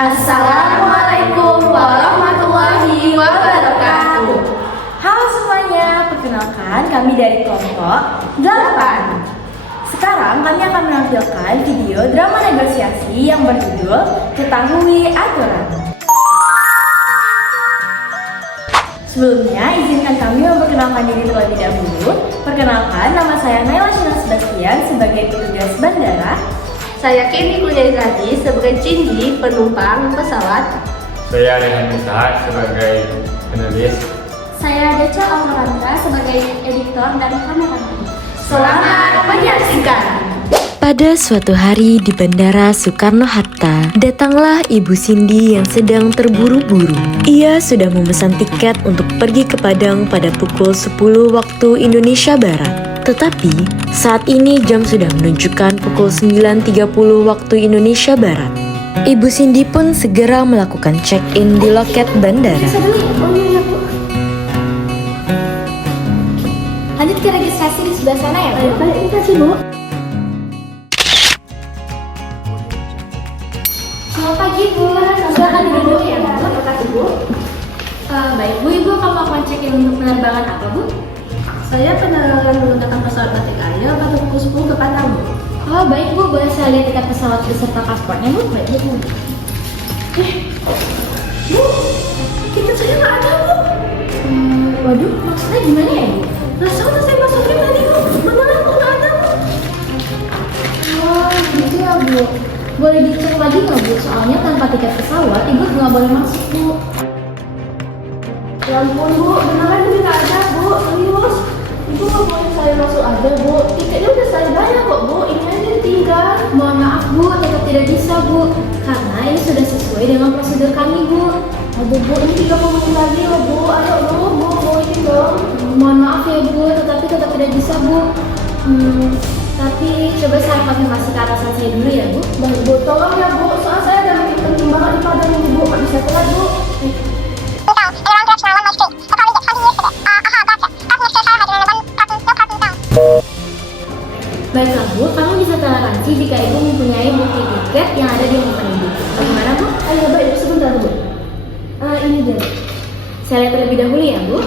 Assalamualaikum warahmatullahi wabarakatuh. Halo semuanya, perkenalkan kami dari kelompok 8. Sekarang kami akan menampilkan video drama negosiasi yang berjudul Ketahui Aturan. Sebelumnya, izinkan kami memperkenalkan diri terlebih dahulu. Perkenalkan, nama saya Naila Shina Sebastian sebagai petugas bandara. Saya Kenny Kuliazati sebagai Cindy, penumpang pesawat. Saya Rehan Musa sebagai penulis. Saya Deca Auranta sebagai editor dan kameramen. Selamat menyaksikan. Pada suatu hari di Bandara Soekarno-Hatta, datanglah Ibu Cindy yang sedang terburu-buru. Ia sudah memesan tiket untuk pergi ke Padang pada pukul 10 waktu Indonesia Barat. Tetapi, saat ini jam sudah menunjukkan pukul 9.30 waktu Indonesia Barat. Ibu Cindy pun segera melakukan check-in di loket bandara. Lanjut ke registrasi di sebelah sana ya, Bu? Baik, terima kasih, Bu. Selamat pagi, Bu. Silakan duduk ya, Bu. Terima kasih, Bu. Baik, Bu. Ibu akan melakukan check-in untuk penerbangan apa, Bu? Saya penerbangan menggunakan pesawat Batik Air pada pukul 10 ke Padang, Bu. Oh, baik, Bu. Boleh saya lihat tiket pesawat beserta paspornya, Bu? Baik, Bu. Bu, tiket saya nggak ada, Bu. Waduh, maksudnya gimana ya, Bu? Nah, soalnya saya masukin tadi, Bu. Beneran, Bu, nggak ada, Bu. Oh, gitu ya, Bu. Boleh dicek lagi nggak, Bu? Soalnya tanpa tiket pesawat, Ibu nggak boleh masuk, Bu. Ya ampun, Bu. Beneran ini nggak ada, Bu. Serius. Ibu nggak boleh saya masuk aja, Bu. Tiketnya udah saya bayar kok, Bu. Ini aja tinggal. Mohon maaf, Bu. Tetap tidak bisa, Bu. Karena ini sudah sesuai dengan prosedur kami, Bu. Aduh, Bu. Ini 30 menit lagi loh, Bu. Ayo, Bu. Bu, ini dong. Mohon maaf ya, Bu. Tetapi tetap tidak bisa, Bu. Tapi coba saya konfirmasi ke atasan saya dulu ya, Bu. Baik, Bu. Tolong ya, Bu. Soalnya saya ada meeting penting banget di Padang ini, Bu. Nggak bisa telat, Bu. Baiklah, Bu. Kamu bisa toleransi jika Ibu mempunyai bukti tiket yang ada di handphone Ibu. Bagaimana, Bu? Ayo, baik. Sebentar, Bu. Ini dia. Saya lihat terlebih dahulu ya, Bu.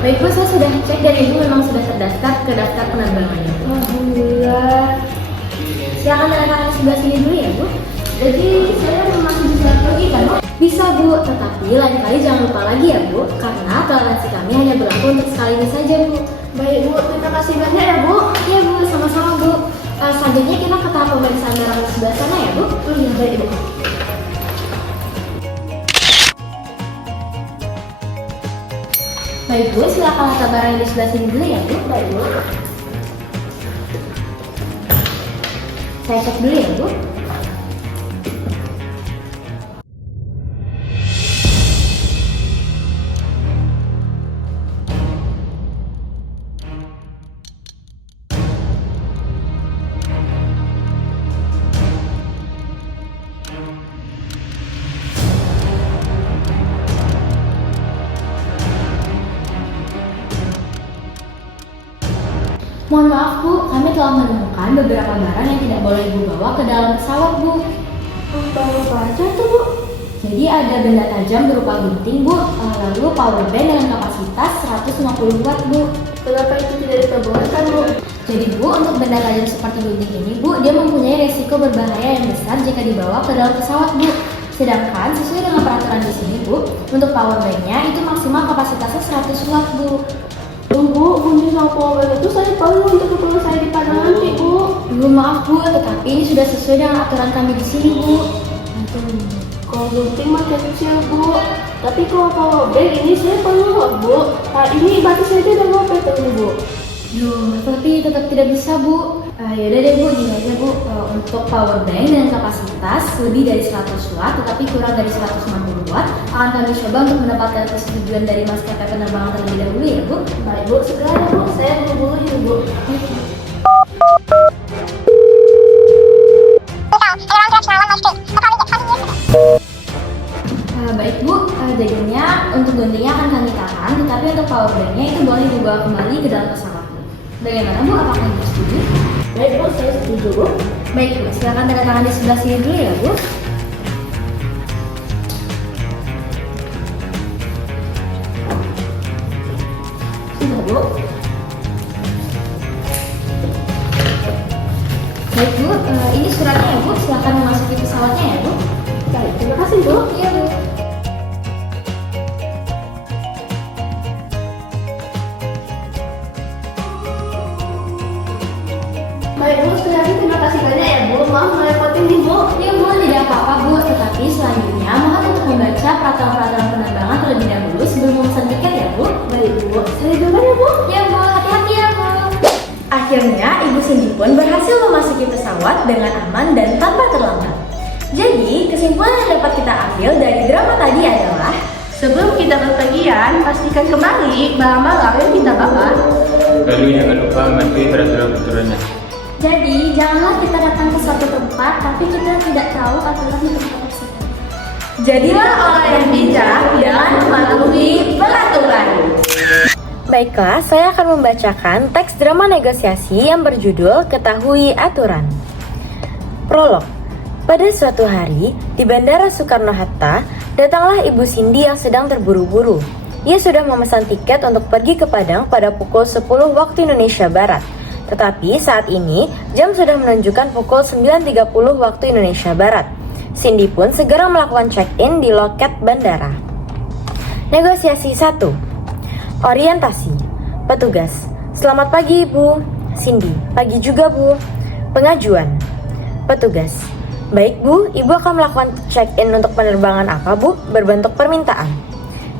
Baik, Bu. Saya sudah cek dan Ibu memang sudah terdaftar ke daftar penerbangannya, Bu. Alhamdulillah. Silakan tanda tangan di sebelah sini dulu ya, Bu. Jadi, saya masih bisa pergi kan, Bu? Bisa, Bu, tetapi lain kali jangan lupa lagi ya, Bu, karena toleransi kami hanya berlaku untuk sekali ini saja, Bu. Baik, Bu. Terima kasih banyak ya, Bu. Iya, Bu, sama-sama, Bu. Selanjutnya kita ke tahap pemeriksaan barang di sebelah sana ya, Bu. Iya, baik, Bu. Baik, Bu, silakan letak barang di sebelah sini dulu ya, Bu. Baik, Bu. Saya cek dulu ya, Bu. Mohon maaf, Bu, kami telah menemukan beberapa barang yang tidak boleh Ibu bawa ke dalam pesawat, Bu. Apa aja tuh, Bu? Jadi ada benda tajam berupa gunting, Bu, lalu power bank dengan kapasitas 150 watt, Bu. Kenapa itu tidak diperbolehkan, Bu? Jadi, Bu, untuk benda tajam seperti gunting ini, Bu, dia mempunyai resiko berbahaya yang besar jika dibawa ke dalam pesawat, Bu. Sedangkan sesuai dengan peraturan di sini, Bu, untuk power bank-nya itu maksimal kapasitasnya 100 watt, Bu. Bu, gunting sama power itu saya perlu untuk keperluan saya di Padang nanti, Bu. Maaf, Bu, tetapi ini sudah sesuai dengan aturan kami di sini, Bu. Kalau gunting mah kecil, Bu. Tapi kalau power bank ini saya perlu loh, Bu. Nah, ini batis saja udah ngopet tuh, Bu. Tapi tetap tidak bisa, Bu. Yaudah deh, Bu, gini aja, Bu. Untuk power bank dengan kapasitas lebih dari 100 watt, tetapi kurang dari 150 watt, akan kami coba untuk mendapatkan persetujuan dari maskapai penerbangan terlebih dahulu ya, Bu. Baik, Bu. Sekarang, Bu. Saya buru-buru ini, Bu. Baik, Bu, jadinya untuk guntingnya akan kami tahan, tetapi untuk power bank-nya itu boleh dibawa kembali ke dalam pesawat. Bagaimana, Bu? Apakah Ibu setuju? Baik Bu, saya setuju Bu. Baik Bu, silakan tanda tangan di sebelah sini dulu ya Bu. Sudah Bu. Baik Bu, ini suratnya ya Bu, silakan memasuki pesawatnya ya Bu. Baik, terima kasih Bu. Iya Bu. Baik Bu, sekali lagi terima kasih banyak ya Bu. Maaf merepotin nih Bu. Ya Bu, tidak apa-apa Bu, tetapi selanjutnya mohon untuk membaca peraturan-peraturan penerbangan terlebih dahulu sebelum memesan tiket ya Bu. Baik Bu, saya duluan ya Bu. Ya Bu, hati-hati ya Bu. Akhirnya, Ibu Cindy pun berhasil memasuki pesawat dengan aman dan tanpa terlambat. Jadi, kesimpulan yang dapat kita ambil dari drama tadi adalah Sebelum kita berpergian, pastikan kembali barang-barang yang kita bawa. Lalu jangan lupa mematuhi peraturan-peraturannya. Jadi, janganlah kita datang ke suatu tempat tapi kita tidak tahu aturan di tempat tersebut. jadilah orang yang bijak dengan mematuhi peraturan. Baiklah, saya akan membacakan teks drama negosiasi yang berjudul Ketahui Aturan. Prolog. Pada suatu hari, di Bandara Soekarno-Hatta, datanglah Ibu Cindy yang sedang terburu-buru. Ia sudah memesan tiket untuk pergi ke Padang pada pukul 10 waktu Indonesia Barat. Tetapi saat ini, jam sudah menunjukkan pukul 9.30 waktu Indonesia Barat. Cindy pun segera melakukan check-in di loket bandara. Negosiasi 1. Orientasi. Petugas. Selamat pagi, Bu. Cindy. Pagi juga, Bu. Pengajuan. Petugas. Baik, Bu. Ibu akan melakukan check-in untuk penerbangan apa, Bu? Berbentuk permintaan.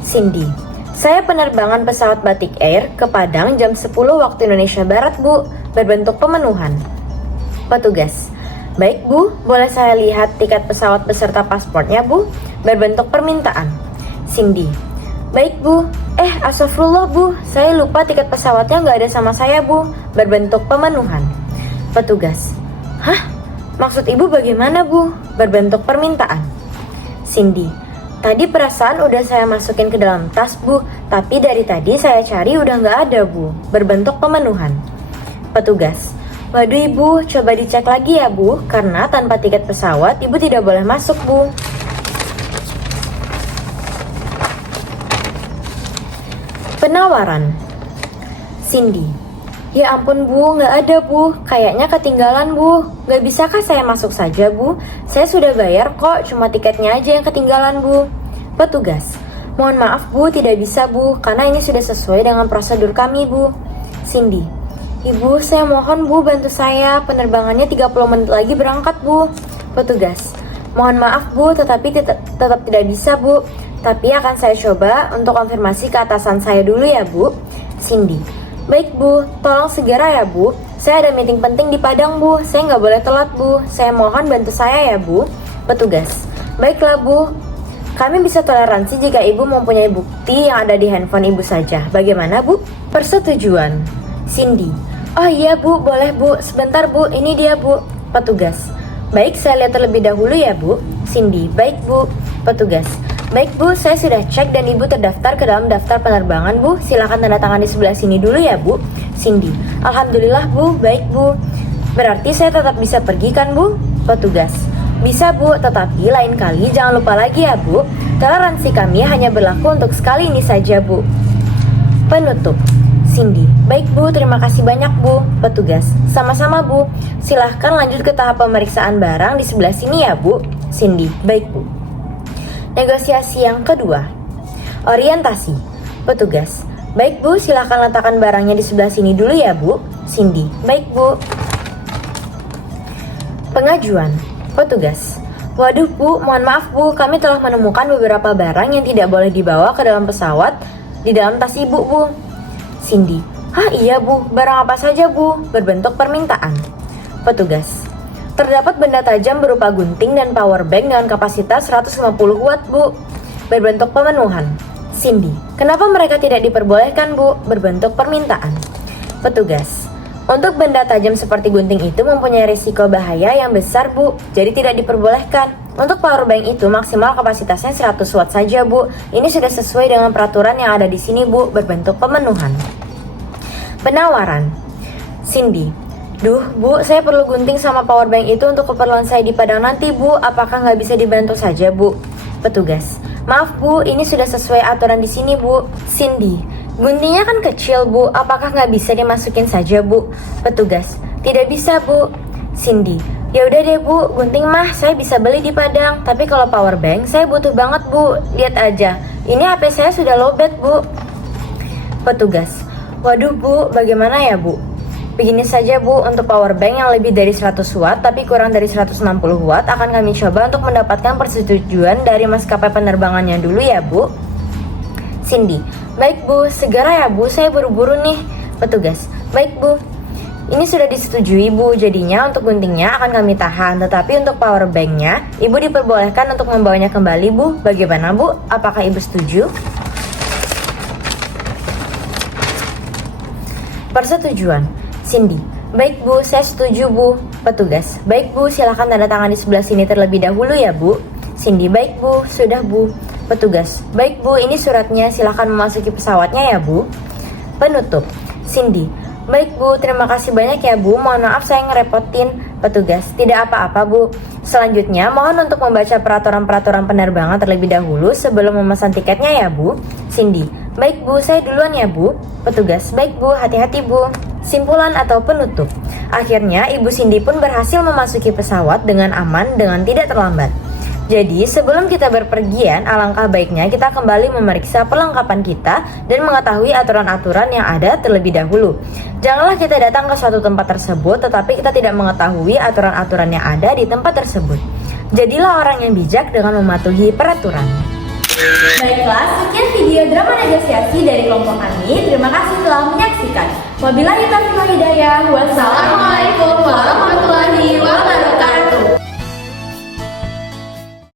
Cindy. Saya penerbangan pesawat Batik Air ke Padang jam 10 waktu Indonesia Barat, Bu. Berbentuk pemenuhan. Petugas. Baik, Bu. Boleh saya lihat tiket pesawat beserta pasportnya, Bu? Berbentuk permintaan. Cindy. Baik, Bu. Astagfirullah, Bu. Saya lupa tiket pesawatnya nggak ada sama saya, Bu. Berbentuk pemenuhan. Petugas. Hah? Maksud Ibu bagaimana, Bu? Berbentuk permintaan. Cindy. Tadi perasaan udah saya masukin ke dalam tas, Bu. Tapi dari tadi saya cari udah nggak ada, Bu. Berbentuk pemenuhan. Petugas. Waduh, Ibu, coba dicek lagi ya, Bu. Karena tanpa tiket pesawat, Ibu tidak boleh masuk, Bu. Penawaran. Cindy. Ya ampun, Bu, nggak ada, Bu. Kayaknya ketinggalan, Bu. Nggak bisakah saya masuk saja, Bu? Saya sudah bayar kok, cuma tiketnya aja yang ketinggalan, Bu. Petugas. Mohon maaf, Bu, tidak bisa, Bu. Karena ini sudah sesuai dengan prosedur kami, Bu. Cindy. Ibu, saya mohon, Bu, bantu saya. Penerbangannya 30 menit lagi berangkat, Bu. Petugas. Mohon maaf, Bu, tetapi tetap tidak bisa, Bu. Tapi akan saya coba untuk konfirmasi ke atasan saya dulu ya, Bu. Cindy. Baik, Bu, tolong segera ya, Bu. Saya ada meeting penting di Padang, Bu. Saya nggak boleh telat, Bu. Saya mohon bantu saya ya, Bu. Petugas. Baiklah, Bu. Kami bisa toleransi jika Ibu mempunyai bukti yang ada di handphone Ibu saja. Bagaimana, Bu? Persetujuan. Cindy. Oh iya, Bu. Boleh, Bu. Sebentar, Bu. Ini dia, Bu. Petugas. Baik, saya lihat terlebih dahulu ya, Bu. Cindy. Baik, Bu. Petugas. Baik, Bu, saya sudah cek dan Ibu terdaftar ke dalam daftar penerbangan, Bu. Silakan tanda tangan di sebelah sini dulu ya, Bu. Cindy. Alhamdulillah, Bu. Baik, Bu. Berarti saya tetap bisa pergi kan, Bu? Petugas. Bisa, Bu, tetapi lain kali jangan lupa lagi ya, Bu. Toleransi kami hanya berlaku untuk sekali ini saja, Bu. Penutup. Cindy. Baik, Bu, terima kasih banyak, Bu. Petugas. Sama-sama, Bu. Silahkan lanjut ke tahap pemeriksaan barang di sebelah sini ya, Bu. Cindy. Baik, Bu. Negosiasi yang kedua. Orientasi. Petugas. Baik, Bu, silakan letakkan barangnya di sebelah sini dulu ya, Bu. Cindy. Baik, Bu. Pengajuan. Petugas. Waduh, Bu, mohon maaf, Bu, kami telah menemukan beberapa barang yang tidak boleh dibawa ke dalam pesawat di dalam tas Ibu, Bu. Cindy. Hah, iya, Bu. Barang apa saja, Bu? Berbentuk permintaan. Petugas. Terdapat benda tajam berupa gunting dan power bank dengan kapasitas 150 watt, Bu. Berbentuk pemenuhan. Cindy. Kenapa mereka tidak diperbolehkan, Bu? Berbentuk permintaan. Petugas. Untuk benda tajam seperti gunting itu mempunyai risiko bahaya yang besar, Bu. Jadi tidak diperbolehkan. Untuk power bank itu maksimal kapasitasnya 100 watt saja, Bu. Ini sudah sesuai dengan peraturan yang ada di sini, Bu. Berbentuk pemenuhan. Penawaran. Cindy. Duh, Bu, saya perlu gunting sama power bank itu untuk keperluan saya di Padang nanti, Bu. Apakah nggak bisa dibantu saja, Bu? Petugas, maaf, Bu, ini sudah sesuai aturan di sini, Bu. Cindy, guntingnya kan kecil, Bu. Apakah nggak bisa dimasukin saja, Bu? Petugas, tidak bisa, Bu. Cindy, ya udah deh, Bu. Gunting mah saya bisa beli di Padang. Tapi kalau power bank, saya butuh banget, Bu. Lihat aja, ini HP saya sudah lowbat, Bu. Petugas, waduh, Bu, bagaimana ya, Bu? Begini saja, Bu, untuk power bank yang lebih dari 100 watt tapi kurang dari 160 watt akan kami coba untuk mendapatkan persetujuan dari maskapai penerbangannya dulu ya, Bu. Cindy, baik, Bu, segera ya, Bu, saya buru-buru nih. Petugas, baik, Bu. Ini sudah disetujui, Bu, jadinya untuk guntingnya akan kami tahan, tetapi untuk power banknya, Ibu diperbolehkan untuk membawanya kembali, Bu. Bagaimana, Bu? Apakah Ibu setuju? Persetujuan. Cindy, baik, Bu, saya setuju, Bu. Petugas, baik, Bu, silakan tanda tangan di sebelah sini terlebih dahulu ya, Bu. Cindy, baik, Bu, sudah, Bu. Petugas, baik, Bu, ini suratnya, silakan memasuki pesawatnya ya, Bu. Penutup. Cindy, baik, Bu, terima kasih banyak ya, Bu. Mohon maaf saya ngerepotin. Petugas, tidak apa-apa, Bu. Selanjutnya, mohon untuk membaca peraturan-peraturan penerbangan terlebih dahulu sebelum memesan tiketnya ya, Bu. Cindy, baik, Bu, saya duluan ya, Bu. Petugas, baik, Bu, hati-hati, Bu. Simpulan atau penutup. Akhirnya, Ibu Cindy pun berhasil memasuki pesawat dengan aman dengan tidak terlambat. Jadi, sebelum kita berpergian, alangkah baiknya kita kembali memeriksa perlengkapan kita dan mengetahui aturan-aturan yang ada terlebih dahulu. Janganlah kita datang ke suatu tempat tersebut, tetapi kita tidak mengetahui aturan-aturan yang ada di tempat tersebut. Jadilah orang yang bijak dengan mematuhi peraturan. Baiklah, sekian video drama negosiasi dari kelompok kami. Terima kasih telah menyaksikan. Wabillahi taufiq wal hidayah. Wassalamualaikum warahmatullahi wabarakatuh.